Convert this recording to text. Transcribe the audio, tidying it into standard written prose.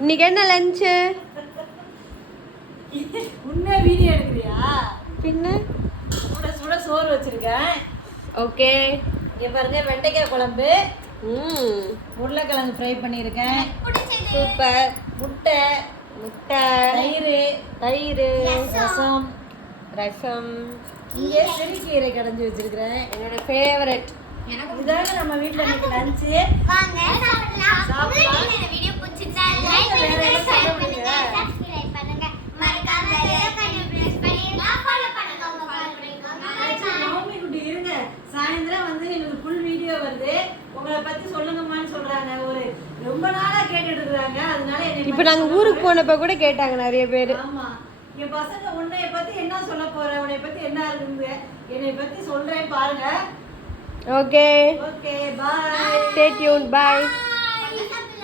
இன்னைக்கு என்ன லஞ்சு? உன்ன வீடியோ எடுக்கறியா? பின்ன சுட சுட சோறு வச்சிருக்கேன். ஓகே. இங்க பாருங்க வெண்டைக்காய் குழம்பு. உருளைக்கிழங்கு ஃப்ரை பண்ணியிருக்கேன். சூப்பர். முட்டை, தயிர், ரசம். இங்கே சிறுகீரை கடைஞ்சி வச்சிருக்கிறேன். என்னோட ஃபேவரட். இதாங்க நம்ம வீட்டில் இன்னைக்கு லஞ்சு. வாங்க சாப்பிடலாம். இந்த வீடியோ பிடிச்சிருந்தா லைக் பண்ணுங்க, ஷேர் பண்ணுங்க, சப்ஸ்கிரைப் பண்ணுங்க. மறக்காம பெல் ஐகானை பிரஸ் பண்ணிடுங்க. ஃபாலோ பண்ணுங்க. நவமி குட்டி இருங்க. சாயந்தரம் வந்து எங்களுக்கு ஃபுல் வீடியோ வருது. உங்களை பத்தி சொல்லுங்கம்மான்னு சொல்றாங்க. ஒரு ரொம்ப நாளா கேட்டுட்டு இருக்காங்க. அதனால இப்போ நாங்க ஊருக்கு போனப்ப கூட கேட்டாங்க நிறைய பேர். ஆமா. என் பசங்க உன்னைய பத்தி என்ன சொல்ல போற, உன்னைய பத்தி என்ன இருக்குது, என்னை பத்தி சொல்றேன் பாருங்க. Okay. Okay, bye. Stay tuned. Bye.